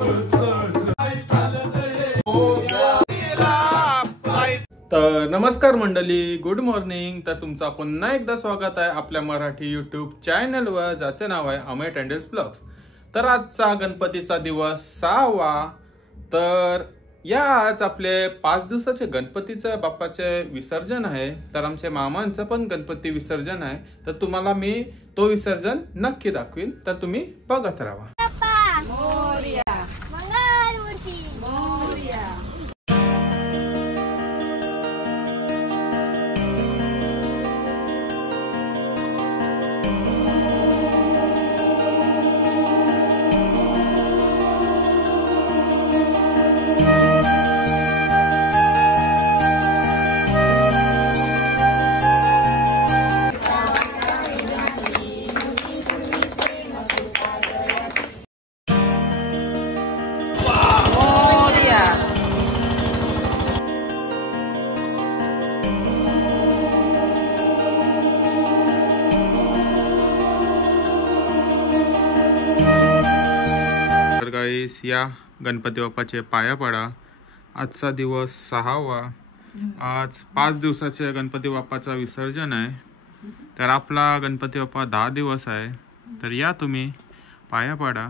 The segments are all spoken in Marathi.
तर नमस्कार मंडळी, गुड मॉर्निंग। तर तुमचा पुन्हा एकदा स्वागत आहे आपल्या मराठी यूट्यूब चॅनलवर, ज्याचे नाव आहे अमय टँडल्स ब्लॉग्स। तर आजचा गणपतीचा दिवस 6वा। तर या आज आपले 5 दिवसाचे गणपतीचं बाप्पाचे विसर्जन आहे। तर आमच्या मामांचं पण गणपती विसर्जन आहे, तर तुम्हाला मी तो विसर्जन नक्की दाखवीन, तर तुम्ही बघत राहा। या गणपती बाप्पाचे पाया पडा। आजचा दिवस 6वा। आज 5 दिवसाचे गणपती बाप्पाचा विसर्जन आहे। तर आपला गणपती बाप्पा 10 दिवस आहे। तर या तुम्ही पाया पडा।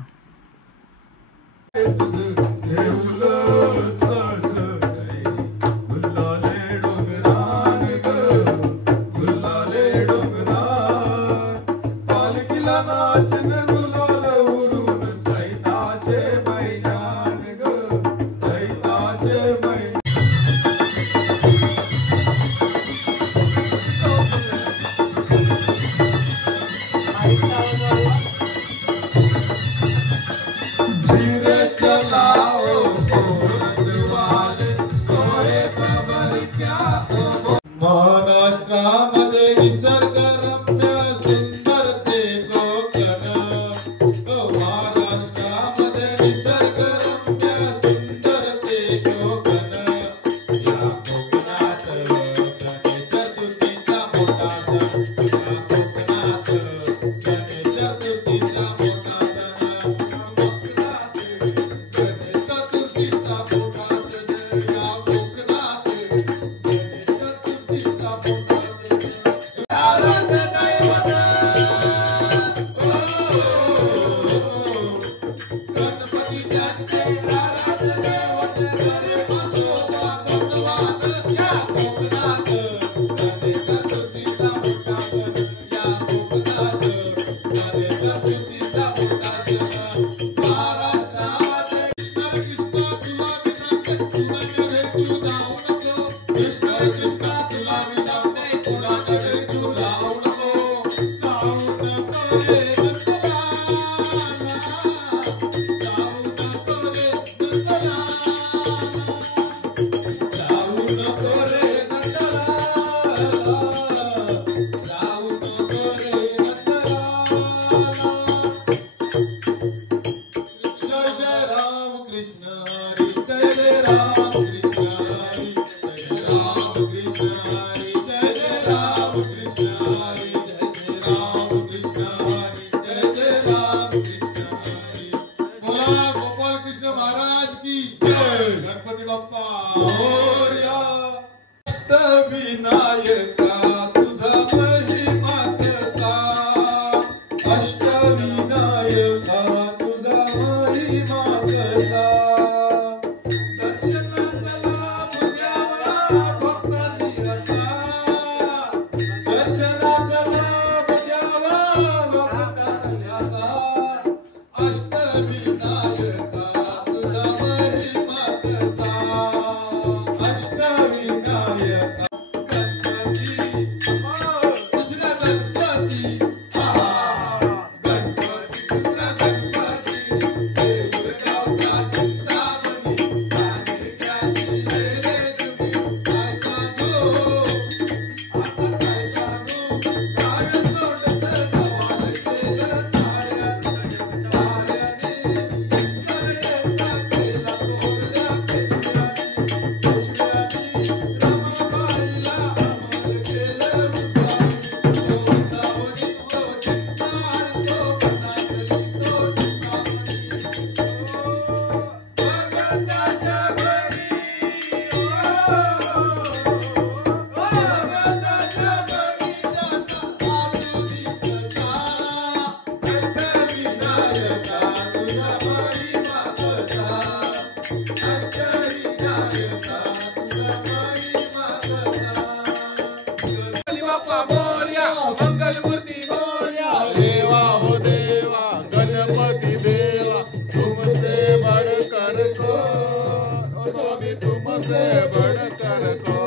हमसे बढ़कर को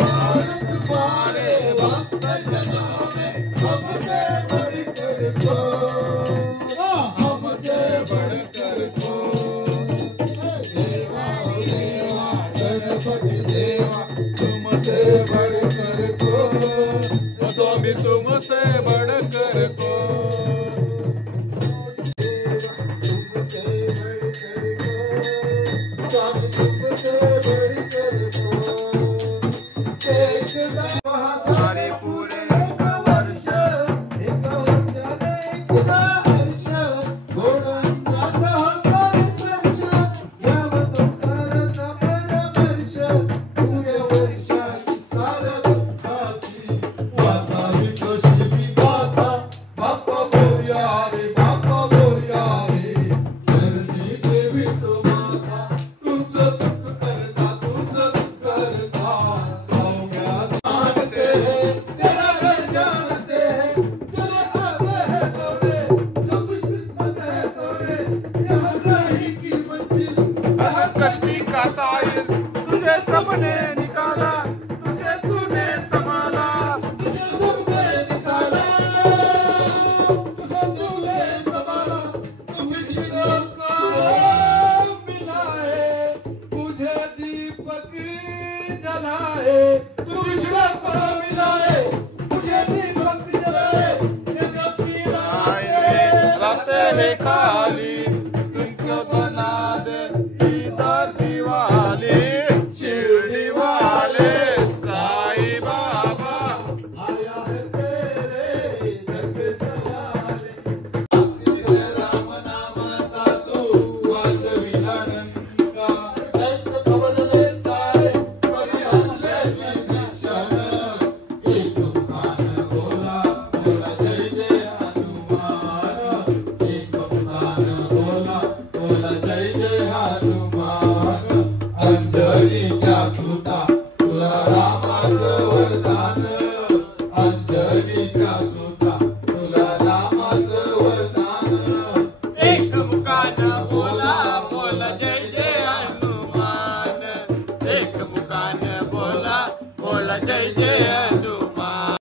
और तुम्हारे भक्त जनों में हमसे बढ़कर को हमसे बढ़कर को देवा देवा गणपति देवा तुमसे बढ़कर को स्वामी तुमसे बढ़कर को तुझे सबने निकाला तुझे तूने संभाला तुझे सबने निकाला तुझे तूने संभाला तू बिछड़ों को मिलाए तुझे दीपक जलाए तू बिछड़ों को मिलाए तुझे दीपक जलाए एक अपनी रातें है काली तुमको बना दे इधर दीवाली शिरडी वाले साई बाबा आया है तेरे जग सवाले राम नामाचा तू वाजविला नंका ऐक खवळले सारे परी हसले विभीषण एक मुखान बोला बोला जय जय हनुमान एक मुखान बोला बोला जय जय हनुमान अंजनीच्या सुता तुला रामाचं वरदान अंजनीच्या सुता तुला रामाचं वरदान एक मुखानं बोला बोला जय जय हनुमान एक मुखानं बोला बोला जय जय हनुमान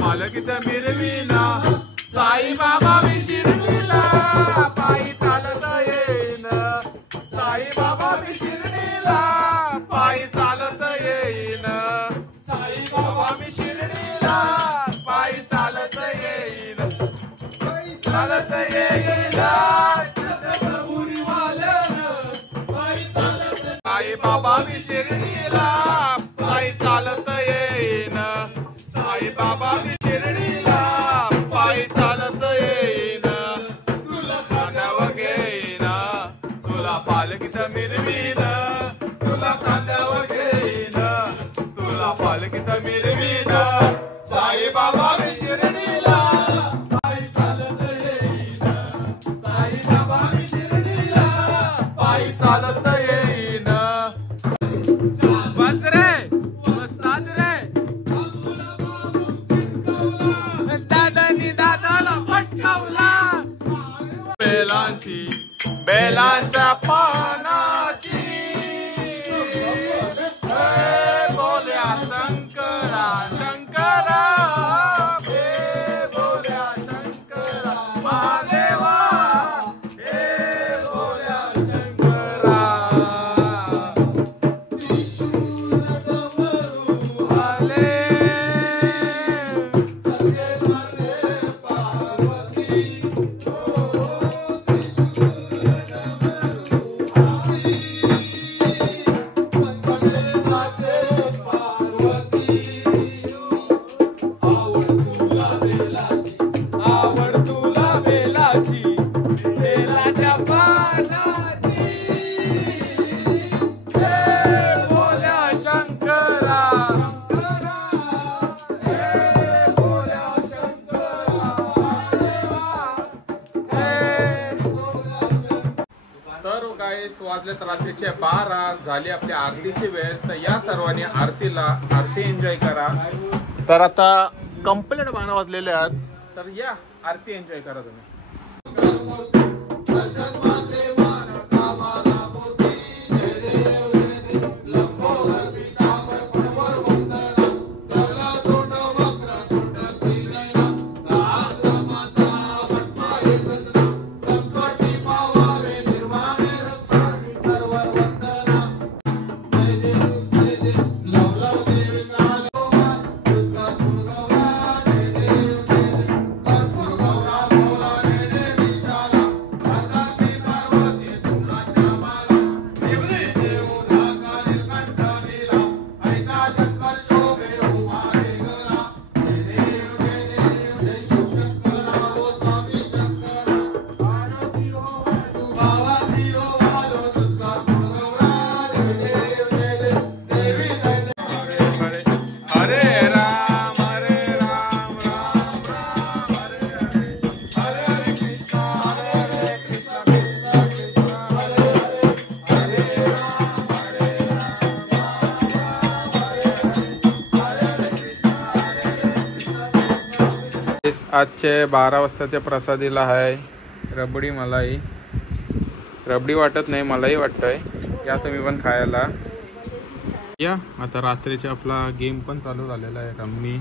पालकीत मिरविना साई बाबा शिर्डीला पायी चालत येईन साई बाबा शिर्डीला पायी चालत येईन साई बाबा शिर्डीला पायी चालत येईन चालत येईन साई बाबा शिर्डीला पायी चालत येईन साई बाबा शिर्डीला पायी चालत येईन देवीन साईबाबा शिर्डीला पायी चालत येईन साईबाबा शिर्डीला पायी चालत येईन बस रे बस नाच रे दादानी दादाला पटकावला बेलांची बेलांच्या पानाची बोल्या शंकरा शंकरा बोल्या शंकरा महादेवा बोल्या शंकरा त्रिशूल डमरू आले वाजलेत रात्रीचे 12 झाली आपली आरतीची वेळ तर या सर्वांनी आरती एन्जॉय करा तर आता कंप्लीट 12 वाजलेले आहेत तर या आरती एन्जॉय करा तुम्ही आजचे 12 वाजताचे प्रसादीला आहे रबडी मलाई रबडी वाटत नाही मलाई वाटतंय या तुम्ही पण खायला या आता रात्रीचे आपला गेम पण चालू झालेला आहे रम्मी